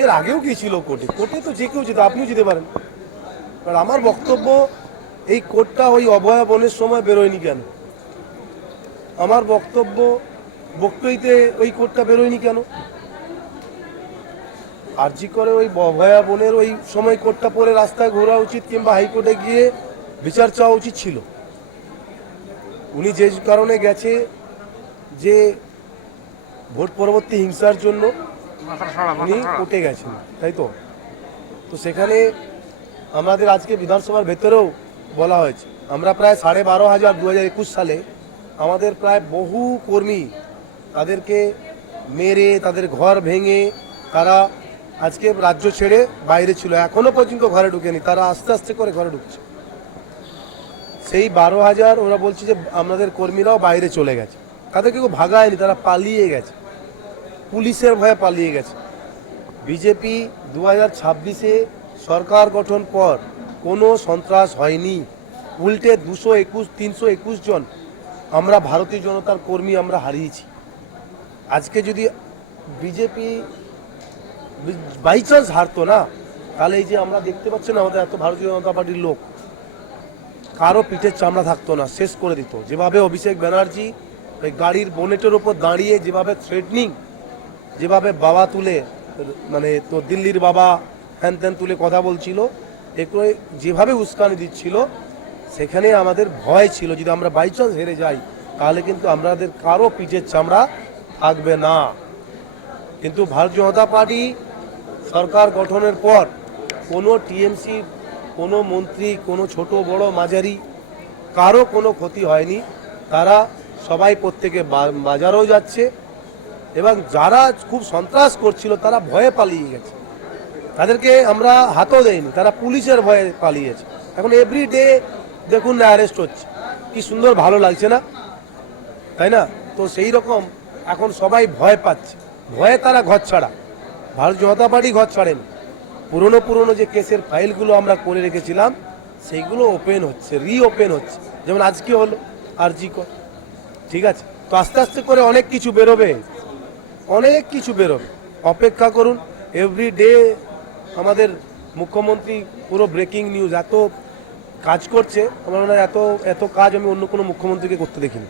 এর আগেও গিয়েছিল কোর্টে, কোর্টে তো যে কেউ যেতে, আপনিও যেতে পারেন। আর আমার বক্তব্য, এই কোর্টটা ওই অভয়া বনের সময় বেরোয়নি কেন? আমার বক্তব্য, বক্তব্যতে ওই কোর্টটা বেরোয়নি কেন? আরজি করে ওই অভয়া বনের ওই সময় কোর্টটা পরে রাস্তায় ঘোরা উচিত, কিংবা হাইকোর্টে গিয়ে বিচার চাওয়া উচিত ছিল। উনি যে কারণে গেছে, যে ভোট পরবর্তী হিংসার জন্য উনি কোর্টে গেছেন, তাই তো? তো সেখানে আমাদের আজকে বিধানসভার ভেতরেও বলা হয়েছে, আমরা প্রায় 12,500 2021 সালে আমাদের প্রায় বহু কর্মী, তাদেরকে মেরে, তাদের ঘর ভেঙে তারা আজকে রাজ্য ছেড়ে বাইরে ছিল, এখনো পর্যন্ত ঘরে ঢুকেনি, তারা আস্তে আস্তে করে ঘরে ঢুকছে। সেই 12,000 ওরা বলছে যে আমাদের কর্মীরাও বাইরে চলে গেছে, তাদেরকে কেউ ভাগায়নি, তারা পালিয়ে গেছে, পুলিশের ভয়ে পালিয়ে গেছে। বিজেপি 2026-এ সরকার গঠন পর কোনো সন্ত্রাস হয়নি, উল্টে 321 জন আমরা ভারতীয় জনতার কর্মী আমরা হারিয়েছি। আজকে যদি বিজেপি বাই চান্স হারতো না, তাহলে এই যে আমরা দেখতে পাচ্ছি না, আমাদের এত ভারতীয় জনতা পার্টির লোক, কারো পিঠের চামড়া থাকতো না, শেষ করে দিত। যেভাবে অভিষেক ব্যানার্জি ওই গাড়ির বোনেটের ওপর দাঁড়িয়ে যেভাবে থ্রেটনিং, যেভাবে বাবা তুলে, মানে তো দিল্লির বাবা হ্যান ত্যান তুলে কথা বলছিল, একটু যেভাবে উস্কানি দিচ্ছিল, সেখানে আমাদের ভয় ছিল যদি আমরা বাই চান্স হেরে যাই, তাহলে কিন্তু আমাদের কারো পিঠের চামড়া থাকবে না। কিন্তু ভারতীয় জনতা পার্টি সরকার গঠনের পর কোনো টিএমসি, কোনো মন্ত্রী, কোনো ছোট বড় মাঝারি কারো কোনো ক্ষতি হয়নি। তারা সবাই প্রত্যেকে বাজারেও যাচ্ছে, এবং যারা খুব সন্ত্রাস করছিল তারা ভয়ে পালিয়ে গেছে, তাদেরকে আমরা হাতও দেয়নি, তারা পুলিশের ভয়ে পালিয়েছে। এখন এভরিডে দেখুন না অ্যারেস্ট হচ্ছে, কি সুন্দর, ভালো লাগছে না, তাই না? তো সেই রকম এখন সবাই ভয় পাচ্ছে, ভয়ে তারা ঘর ছাড়া। ভারতীয় জনতা পার্টি ঘর ছাড়েনি, পুরনো যে কেসের ফাইলগুলো আমরা করে রেখেছিলাম সেইগুলো ওপেন হচ্ছে, রিওপেন হচ্ছে, যেমন আজকে হলো আরজি কর। ঠিক আছে, তো আস্তে আস্তে করে অনেক কিছু বেরোবে, অনেক কিছু বেরোবে, অপেক্ষা করুন। এভরিডে আমাদের মুখ্যমন্ত্রী পুরো ব্রেকিং নিউজ এত কাজ করছে, আমার মনে হয় এত কাজ আমি অন্য কোনো মুখ্যমন্ত্রীকে করতে দেখিনি।